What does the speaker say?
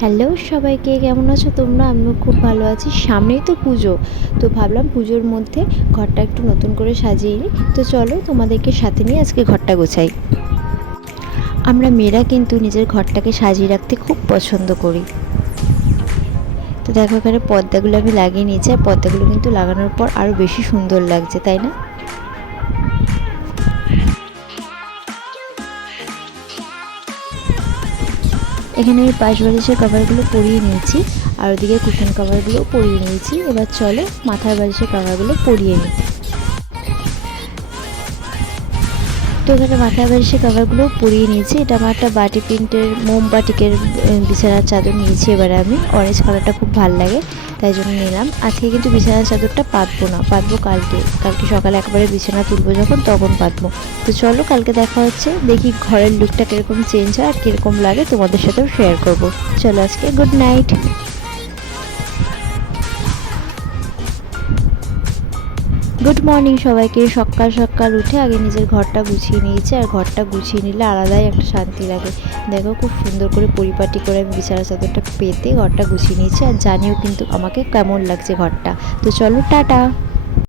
Hello সবাইকে, কেমন আছো তোমরা? আমিও খুব ভালো আছি। সামনেই তো পুজো, তো ভাবলাম পুজোর মধ্যে ঘরটা একটু নতুন করে সাজিয়ে নিই। তো চলো তোমাদেরকে সাথে নিয়ে আজকে ঘরটা গোছাই। আমরা মেয়েরা কিন্তু নিজের ঘরটাকে সাজিয়ে রাখতে খুব পছন্দ করি। তো দেখো এখানে পর্দাগুলো আমি লাগিয়ে নিয়েছি, আর পর্দাগুলো কিন্তু লাগানোর পর আরও বেশি সুন্দর লাগছে, তাই না? এখানে আমি পাশ বালিশের কভারগুলো পরিয়ে নিয়েছি, আর ওদিকে কুশন কভারগুলোও পরিয়ে নিয়েছি। এবার চলো মাথার বালিশের কভারগুলো পরিয়ে নিই। তো এখানে মাথার বালিশের কভারগুলোও পরিয়ে নিয়েছি। এটা আমার একটা বাটি প্রিন্টের মোমবাটিকের বিছানার চাদর নিয়েছি। এবারে আমি অরেঞ্জ কালারটা খুব ভালো লাগে, তাই জন্য নিলাম। আজকে কিন্তু বিছানার চাদরটা পাতবো না, পাতবো কালকে। কালকে সকালে একবারে বিছানা তুলবো যখন, তখন পাতবো। তো চলো কালকে দেখা হচ্ছে, দেখি ঘরের লুকটা কীরকম চেঞ্জ হয় আর কীরকম লাগে তোমাদের সাথেও শেয়ার করবো। চলো আজকে গুড নাইট। গুড মর্নিং সবাইকে। সকাল সকাল উঠে আগে নিজের ঘরটা গুছিয়ে নিয়েছি, আর ঘরটা গুছিয়ে নিলে আলাদাই একটা শান্তি লাগে। দেখো খুব সুন্দর করে পরিপাটি করে আমি বিছানা চাদরটা পেতে ঘরটা গুছিয়ে নিয়েছি, আর জানিও কিন্তু আমাকে কেমন লাগছে ঘরটা। তো চলো টাটা।